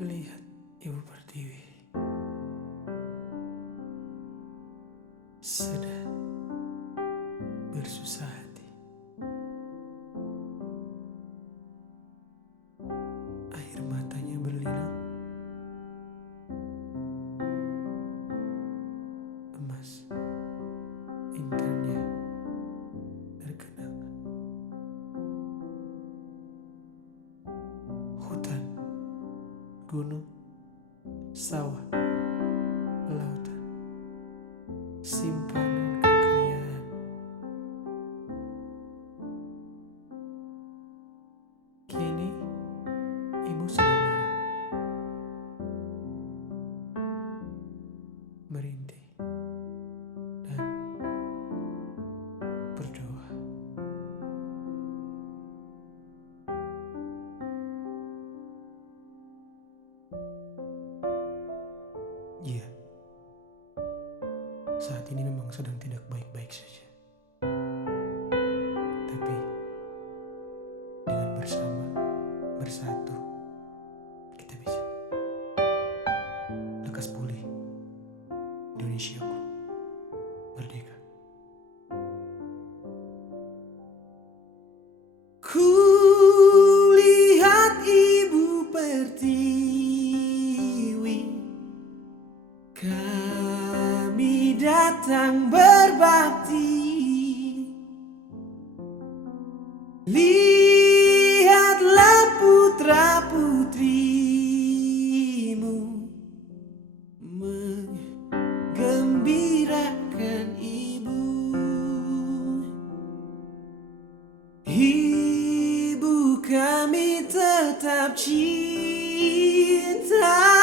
Lihat Ibu Pertiwi sedang bersusah hati. Air matanya berlinang, emas intannya terkenang. Hutan, gunung, sawah, lautan, simpanan kekayaan. Kini ibu sedang marah, merintih dan berdoa. Iya, saat ini memang sedang tidak baik-baik saja. Tapi dengan bersatu, kita bisa lekas pulih. Indonesiaku merdeka. Ku lihat Ibu Pertiwi, kami datang berbakti. Lihatlah putra putrimu menggembirakan ibu. Ibu kami tetap cinta.